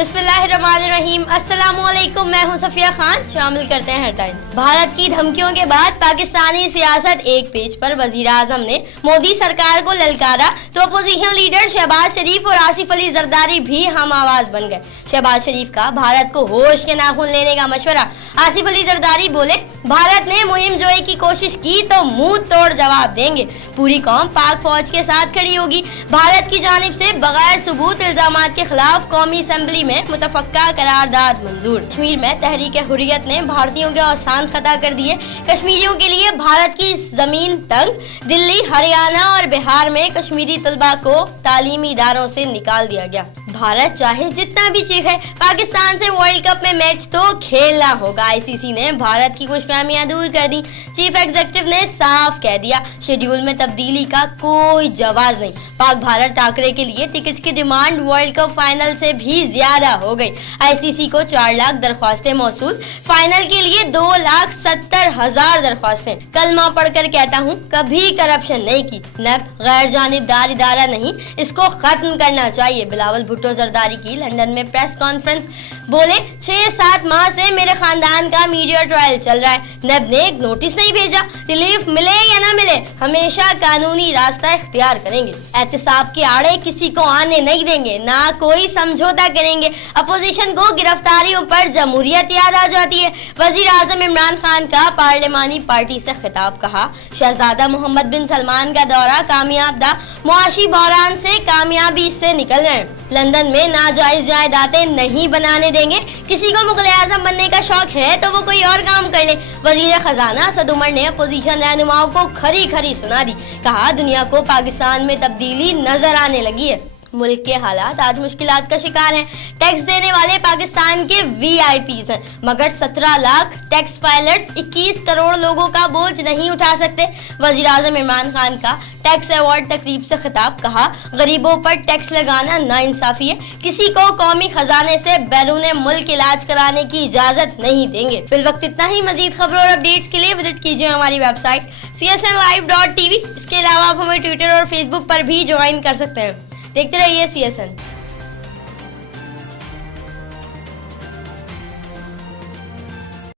बिस्मिल्लाहिर्रहमानिर्रहीम। अस्सलामुअलैकुम, मैं हूं सफिया खान। शामिल करते हैं हेडलाइंस। भारत की धमकियों के बाद पाकिस्तानी सियासत एक पेज पर। वजीर आजम ने मोदी सरकार को ललकारा तो अपोजिशन लीडर शहबाज शरीफ और आसिफ अली जरदारी भी हम आवाज बन गए। शहबाज शरीफ का भारत को होश के नाखून लेने का मशवरा। आसिफ अली जरदारी बोले, भारत ने मुहिम जोई की कोशिश की तो मुंह तोड़ जवाब देंगे। पूरी कौम पाक फौज के साथ खड़ी होगी। भारत की जानिब से बगैर सबूत इल्जामात के खिलाफ कौमी असेंबली में मुतफक्का करारदाद मंजूर। कश्मीर में तहरीक हुर्रियत ने भारतीयों के औसान खता कर दिए। कश्मीरियों के लिए भारत की जमीन तंग। दिल्ली, हरियाणा और बिहार में कश्मीरी तलबा को तालीमी इदारों से निकाल दिया गया। भारत चाहे जितना भी चीखे, पाकिस्तान से वर्ल्ड कप में मैच तो खेलना होगा। आईसीसी ने भारत की खुशफहमियां दूर कर दी। चीफ एग्जीक्यूटिव ने साफ कह दिया, शेड्यूल में तब्दीली का कोई जवाब नहीं। पाक भारत टाकरे के लिए टिकट की डिमांड वर्ल्ड कप फाइनल से भी ज्यादा हो गई। आईसीसी को 4 लाख दरख्वास्तें मौसूल। फाइनल के लिए 2,70,000 दरख्वास्तें। कलमा पढ़कर कहता हूँ, कभी करप्शन नहीं की। नेब गैर जानिबदार इदारा नहीं, इसको खत्म करना चाहिए। बिलावल भुट्टो जरदारी की लंदन में प्रेस कॉन्फ्रेंस। बोले, 6-7 माह से मेरे खानदान का मीडिया ट्रायल चल रहा है। नेब ने एक नोटिस नहीं भेजा। रिलीफ मिले या ना मिले, हमेशा कानूनी रास्ता इख्तियार करेंगे। एहतिसाब के आड़े किसी को आने नहीं देंगे, ना कोई समझौता करेंगे। अपोजिशन को गिरफ्तारियों पर जमहूरियत याद आ जाती है। वजीर आजम इमरान खान का पार्लिमानी पार्टी से खिताब। कहा, शहजादा मोहम्मद बिन सलमान का दौरा कामयाब था। मुआशी बहरान से कामयाबी से निकल रहे हैं। लंदन में नाजायज जायदादें नहीं बनाने देंगे। किसी को मुगल आजम बनने का शौक है तो वो कोई और काम कर ले। वजीर खजाना असद उमर ने अपोजिशन रहनुमाओं को खरी खरी सुना दी। कहा, दुनिया को पाकिस्तान में तब्दीली नजर आने लगी है। मुल्क के हालात आज मुश्किलात का शिकार हैं। टैक्स देने वाले पाकिस्तान के वीआईपीज हैं, मगर 17 लाख टैक्स फाइलर्स 21 करोड़ लोगों का बोझ नहीं उठा सकते। वजीर आजम इमरान खान का टैक्स अवार्ड तकरीब से खिताब। कहा, गरीबों पर टैक्स लगाना नाइंसाफी है। किसी को कौमी खजाने से बैरून मुल्क इलाज कराने की इजाजत नहीं देंगे। फिलवक्त इतना ही। मजीद खबरों और अपडेट्स के लिए विजिट कीजिए हमारी वेबसाइट csnlive.tv। इसके अलावा आप हमें ट्विटर और फेसबुक पर भी ज्वाइन कर सकते हैं। देखते रहिए CSN।